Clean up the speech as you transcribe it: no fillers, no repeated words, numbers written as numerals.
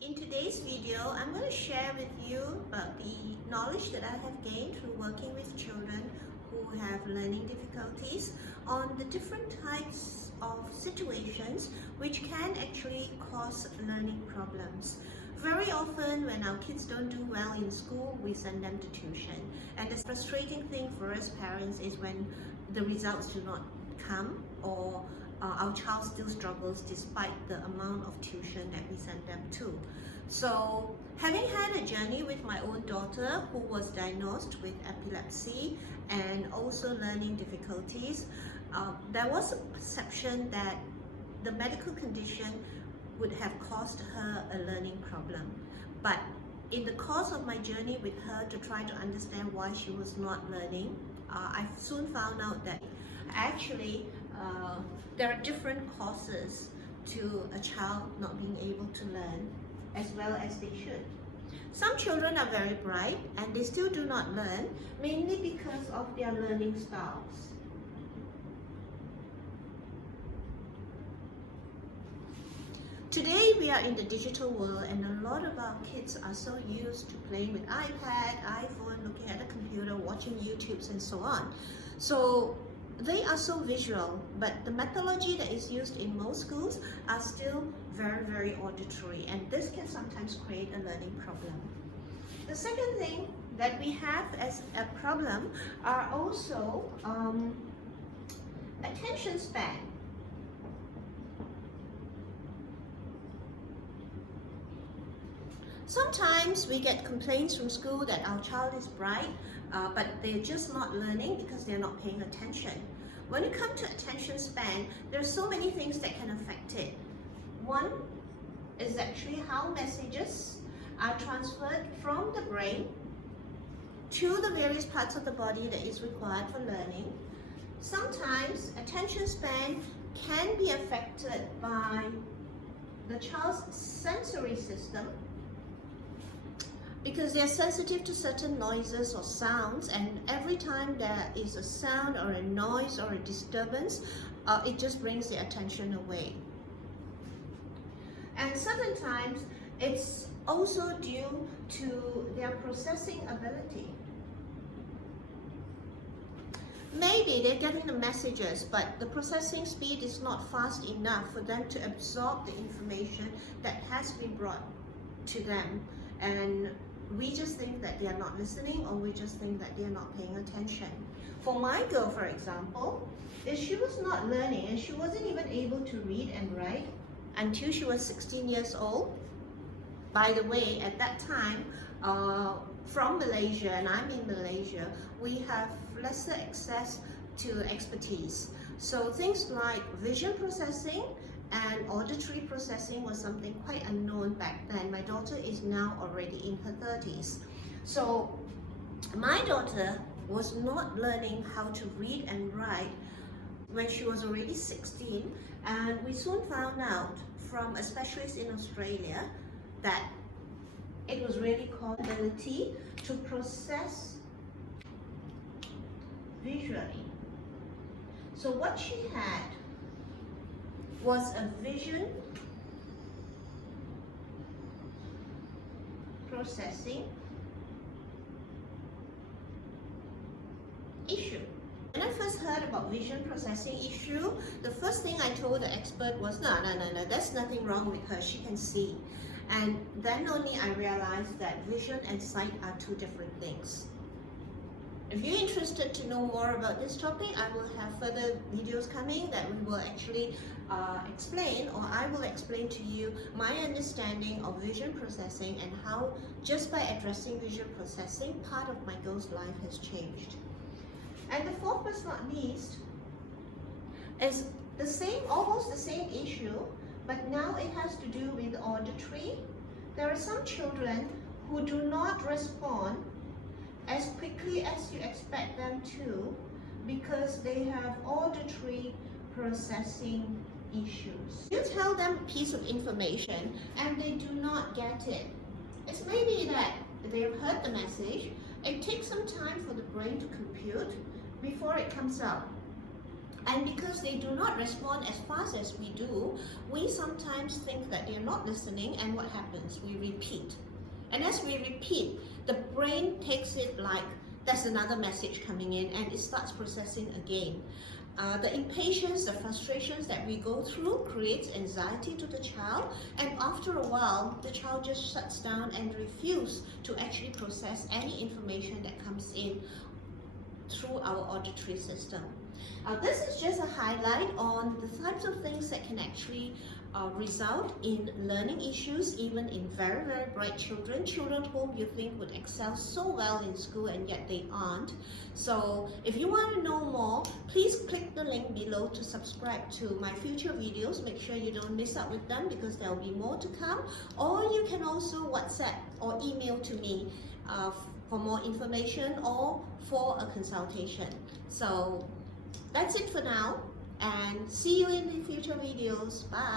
In today's video, I'm going to share with you the knowledge that I have gained through working with children who have learning difficulties on the different types of situations which can actually cause learning problems. Very often when our kids don't do well in school, we send them to tuition. And the frustrating thing for us parents is when the results do not come or our child still struggles despite the amount of tuition that we send them to. So having had a journey with my own daughter who was diagnosed with epilepsy and also learning difficulties, there was a perception that the medical condition would have caused her a learning problem. But in the course of my journey with her to try to understand why she was not learning, I soon found out that actually there are different causes to a child not being able to learn as well as they should. Some children are very bright and they still do not learn, mainly because of their learning styles. Today we are in the digital world and a lot of our kids are so used to playing with iPad, iPhone, looking at a computer, watching YouTubes and so on. So they are so visual, but the methodology that is used in most schools are still very auditory, and this can sometimes create a learning problem. The second thing that we have as a problem are also attention span. Sometimes we get complaints from school that our child is bright, but they're just not learning because they're not paying attention. When it comes to attention span, there are so many things that can affect it. One is actually how messages are transferred from the brain to the various parts of the body that is required for learning. Sometimes attention span can be affected by the child's sensory system, because they are sensitive to certain noises or sounds, and every time there is a sound or a noise or a disturbance, it just brings their attention away. And certain times it's also due to their processing ability. Maybe they're getting the messages, but the processing speed is not fast enough for them to absorb the information that has been brought to them, and we just think that they are not listening, or we just think that they are not paying attention. For my girl, for example, if she was not learning and she wasn't even able to read and write until she was 16 years old. By the way, at that time, from Malaysia, and I'm in Malaysia, we have lesser access to expertise. So things like vision processing and auditory processing was something quite unknown back then. My daughter is now already in her 30s. So my daughter was not learning how to read and write when she was already 16, and we soon found out from a specialist in Australia that it was really called ability to process visually. So what she had was a vision processing issue. When I first heard about vision processing issue, the first thing I told the expert was, no, there's nothing wrong with her, she can see. And then only I realized that vision and sight are two different things. If you're interested to know more about this topic, I will have further videos coming that we will actually explain, or I will explain to you my understanding of vision processing and how just by addressing vision processing, part of my girl's life has changed. And the fourth but not least is the same, almost the same issue, but now it has to do with auditory. There are some children who do not respond as quickly as you expect them to because they have auditory processing issues. You tell them a piece of information and they do not get it. It's maybe that they've heard the message, it takes some time for the brain to compute before it comes out. And because they do not respond as fast as we do, we sometimes think that they're not listening, and what happens? We repeat. And as we repeat, the brain takes it like there's another message coming in, and it starts processing again. The impatience, the frustrations that we go through creates anxiety to the child, and after a while, the child just shuts down and refuses to actually process any information that comes in through our auditory system. This is just a highlight on the types of things that can actually result in learning issues, even in very, very bright children, children whom you think would excel so well in school and yet they aren't. So if you want to know more, please click the link below to subscribe to my future videos. Make sure you don't miss out with them, because there will be more to come. Or you can also WhatsApp or email to me for more information or for a consultation. So that's it for now, and see you in the future videos. Bye.